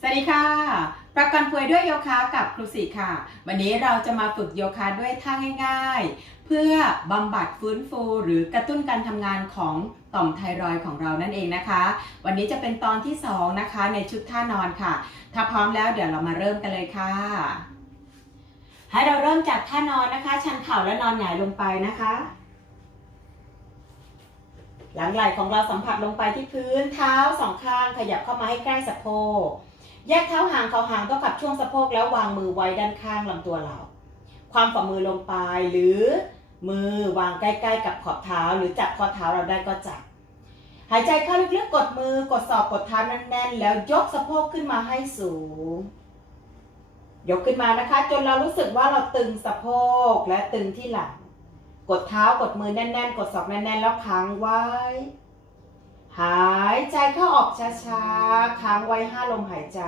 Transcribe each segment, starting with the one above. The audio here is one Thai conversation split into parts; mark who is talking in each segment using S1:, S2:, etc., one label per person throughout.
S1: สวัสดีค่ะ ประกันป่วยด้วยโยคะกับครูสิค่ะ วันนี้เราจะมาฝึกโยคะด้วยท่าง่าย ๆ เพื่อบำบัดฟื้นฟูหรือกระตุ้นการทำงานของต่อมไทรอยด์ของเรานั่นเองนะคะ วันนี้จะเป็นตอนที่สองนะคะในชุดท่านอนค่ะ ถ้าพร้อมแล้วเดี๋ยวเรามาเริ่มกันเลยค่ะ ให้เราเริ่มจากท่านอนนะคะ ชันเข่าและนอนหงายลงไปนะคะ หลังไหล่ของเราสัมผัสลงไปที่พื้นเท้าสองข้างขยับเข้ามาให้ใกล้สะโพก แยกเท้าห่างเขาห่างเท่ากับช่วงสะโพกแล้ววางมือไว้ด้านข้างลำตัวเรา ความฝ่ามือลงไปหรือมือวางใกล้ๆกับขอบเท้า หรือจับข้อเท้าเราได้ก็จับ หายใจเข้าลึกๆกดมือกดศอกกดเท้าแน่นๆ แล้วยกสะโพกขึ้นมาให้สูง ยกขึ้นมานะคะ จนเรารู้สึกว่าเราตึงสะโพกและตึงที่หลัง กดเท้ากดมือแน่น ๆ กดศอกแน่นๆ แล้วค้างไว้ หายใจเข้าออกช้าๆ ค้างไว้ห้าลมหายใจ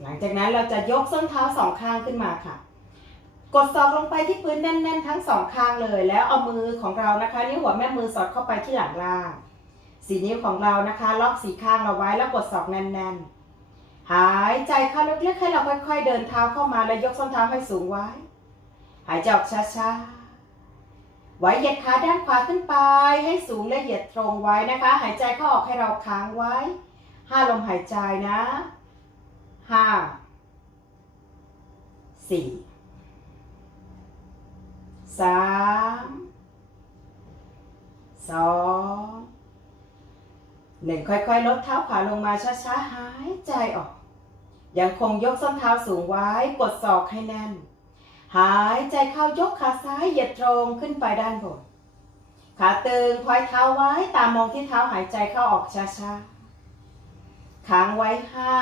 S1: หลังจากนั้นเราจะยกส้นเท้าสองข้างขึ้นมาค่ะ กดศอกลงไปที่พื้นแน่นๆ ทั้งสองข้างเลย แล้วเอามือของเรานะคะ นิ้วหัวแม่มือสอดเข้าไปที่หลังล่าง สีนิ้วของเรานะคะ ล็อกสีข้างเราไว้แล้วกดศอกแน่นๆ หายใจเข้าลึกๆให้เราค่อย ๆ เดินเท้าเข้ามาแล้วยกส้นเท้าให้สูงไว้ หายใจออกช้าๆ ไว้เหยียดขาด้านขวาขึ้นไป ให้สูงและเหยียดตรงไว้นะคะ หายใจเข้าออกให้เราค้างไว้ห้าลมหายใจนะห้าสี่สามสอง หนึ่งค่อยๆ ลดเท้าขวาลงมาช้าๆ หายใจออก ยังคงยกส้นเท้าสูงไว้ กดศอกให้แน่น หายใจเข้ายกขาซ้ายเหยียดตรงขึ้นไปด้านบน ขาตึงพอยเท้าไว้ตามมองที่เท้าหายใจเข้าออกช้าๆ ค้างไว้ห้า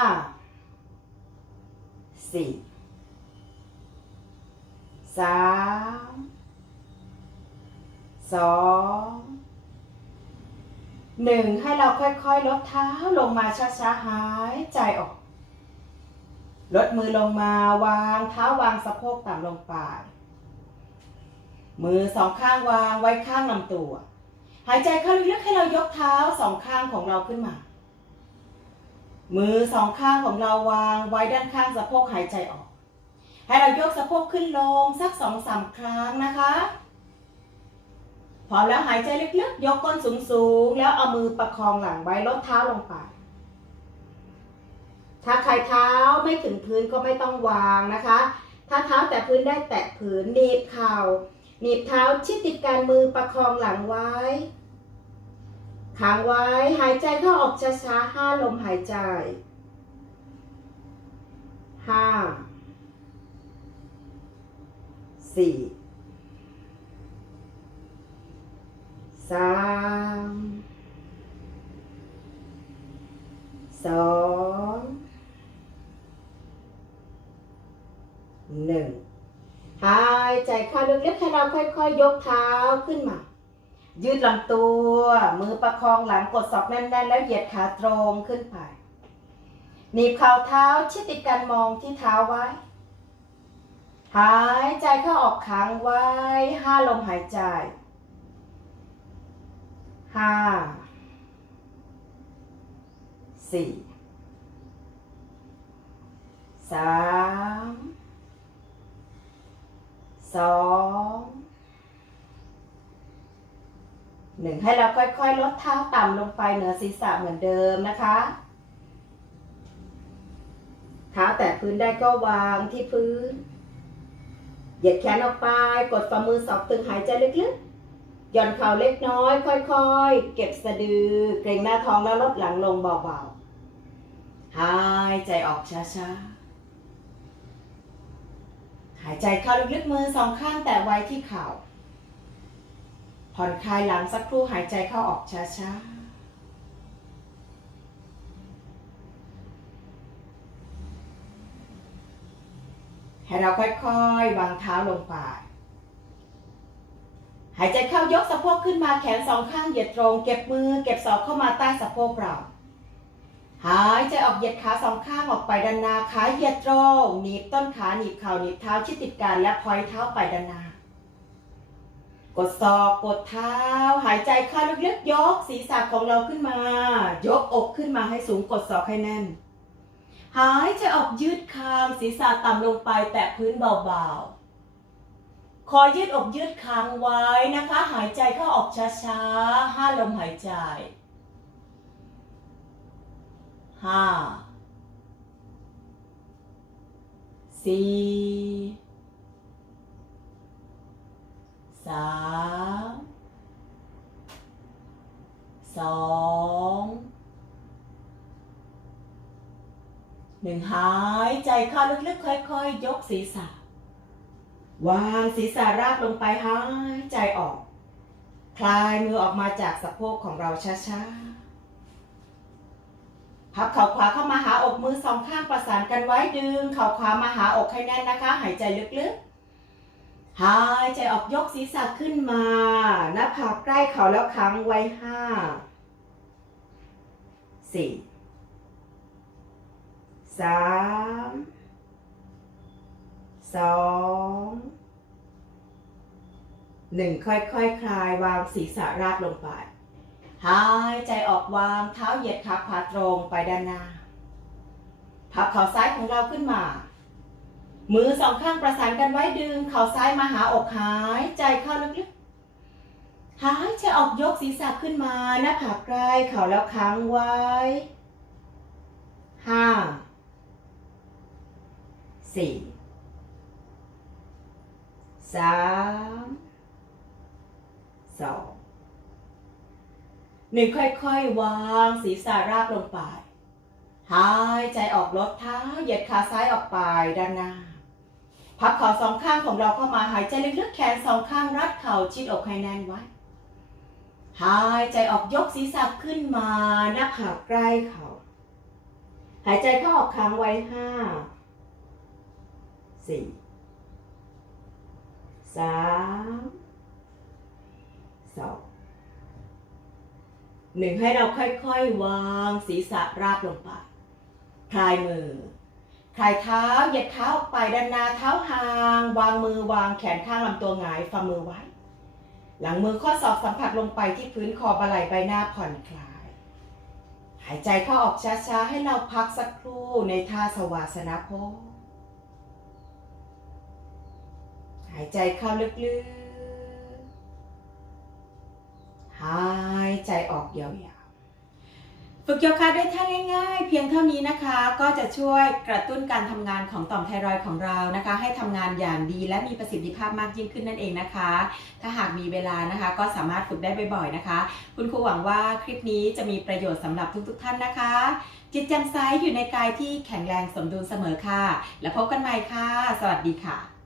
S1: สี่สามสอง หนึ่งให้เราค่อยๆ ลดเท้าลงมาช้าๆหายใจออก ลดมือลงมาวางเท้าวางสะโพกต่ำลงไป มือสองข้างวางไว้ข้างลำตัว หายใจเข้าลึกๆให้เรายกเท้าสองข้างของเราขึ้นมา มือสองข้างของเราวางไว้ด้านข้างสะโพกหายใจออก ให้เรายกสะโพกขึ้นลงสักสองสามครั้งนะคะ พอแล้วหายใจลึกๆ ยกก้นสูงๆ แล้วเอามือประคองหลังไว้ลดเท้าลงไป ถ้าใครเท้าไม่ถึงพื้นก็ไม่ต้องวางนะคะ ถ้าเท้าแต่พื้นได้แตะพื้นหนีบเข่าหนีบเท้าชิดติดกันมือประคองหลังไว้ค้างไว้หายใจเข้าออกช้าๆห้าลมหายใจห้าสี่ สามสองหนึ่งหายใจเข้าลึกๆให้เราค่อยๆ ยกเท้าขึ้นมา ยืดลำตัว มือประคองหลังกดศอกแน่นๆ แล้วเหยียดขาตรงขึ้นไปหนีบเข่าเท้าชิดติดกันมองที่เท้าไว้ หายใจเข้าออกค้างไว้ห้าลมหายใจ ห้าสี่สามสองหนึ่งให้เราค่อยๆ ลดเท้าต่ำลงไปเหนือศีรษะเหมือนเดิมนะคะเท้าแตะพื้นได้ก็วางที่พื้น เหยียดแขนออกไป กดฝ่ามือสอบตึงหายใจลึกๆ หย่อนเข่าเล็กน้อย ค่อยๆ เก็บสะดือ เกรงหน้าท้องแล้วลดหลังลงเบาๆ หายใจออกช้าๆ หายใจเข้าลึกๆมือสองข้างแตะไว้ที่เข่า ผ่อนคลายหลังสักครู่หายใจเข้าออกช้าๆให้เราค่อยๆ วางเท้าลงไปายใจเข้ายกสะโพกขึ้นมาแขนสองข้างเหยียดตรง เก็บมือเก็บศอกเข้ามาใต้สะโพกเรา หายใจออกเหยียดขาสองข้างออกไปด้านหน้าขาเหยียดตรงหนีบต้นขาหนีบเข่าหนีบเท้าชิดติดกันและพอยเท้าไปด้านหน้ากดศอกกดเท้า หายใจเข้าลึกๆยกศีรษะของเราขึ้นมา ยกอกขึ้นมาให้สูงกดศอกให้แน่น หายใจออกยืดคางศีรษะต่ำลงไปแตะพื้นเบาๆ คอยืดอกยืดคางไว้นะคะ หายใจเข้าออกช้าๆห้าลมหายใจห้าสี่สามสองหนึ่งหายใจเข้าลึกๆค่อยๆยกศีรษะ วางศีรษะราบลงไปหายใจออก คลายมือออกมาจากสะโพกของเราช้าๆ พับเข่าขวาเข้ามาหาอกมือสองข้างประสานกันไว้ดึงเข่าขวามาหาอกให้แน่นนะคะ หายใจลึกๆ หายใจออกยกศีรษะขึ้นมา หน้าผากใกล้เข่าแล้วค้างไว้ห้าสี่สามสอง หนึ่งค่อยๆคคลายวางศีรษะราบลงไป หายใจออกวางเท้าเหยียดขาขวาตรงไปด้านหน้า พับเข่าซ้ายของเราขึ้นมา มือสองข้างประสานกันไว้ดึงเข่าซ้ายมาหาอกหายใจเข้าลึกๆ หายใจออกยกศีรษะขึ้นมาหน้าผากใกล้เข่าแล้วค้างไว้ห้าสี่สาม สองหนึ่งค่อยๆ วางศีรษะราบลงไป หายใจออกลดเท้าเหยียดขาซ้ายออกไปด้านหน้า พับเข่าสองข้างของเราเข้ามาหายใจลึกๆ แขนสองข้างรัดเข่าชิดอกให้แน่นไว้ หายใจออกยกศีรษะขึ้นมาหน้าผากใกล้เข่า หายใจเข้าออกค้างไว้ห้า สี่ สาม สองหนึ่งให้เราค่อยๆ วางศีรษะราบลงไปคลายมือคลายเท้าเหยียดเท้าออกไปด้านหน้าเท้าห่าง วางมือวางแขนข้างลำตัวหงายฝ่ามือไว้ หลังมือข้อศอกสัมผัสลงไปที่พื้นคอบะไหล่ใบหน้าผ่อนคลาย หายใจเข้าออกช้าๆ ให้เราพักสักครู่ในท่าสวาสนาโพหายใจเข้าลึกๆ ฝึกโยคะด้วยท่าง่ายๆ เพียงเท่านี้นะคะ ก็จะช่วยกระตุ้นการทำงานของต่อมไทรอยด์ของเรานะคะ ให้ทำงานอย่างดีและมีประสิทธิภาพมากยิ่งขึ้นนั่นเองนะคะ ถ้าหากมีเวลานะคะ ก็สามารถฝึกได้บ่อยๆนะคะ คุณครูหวังว่าคลิปนี้จะมีประโยชน์สำหรับทุกๆ ท่านนะคะ จิตแจ่มใสอยู่ในกายที่แข็งแรงสมดุลเสมอค่ะ แล้วพบกันใหม่ค่ะ สวัสดีค่ะ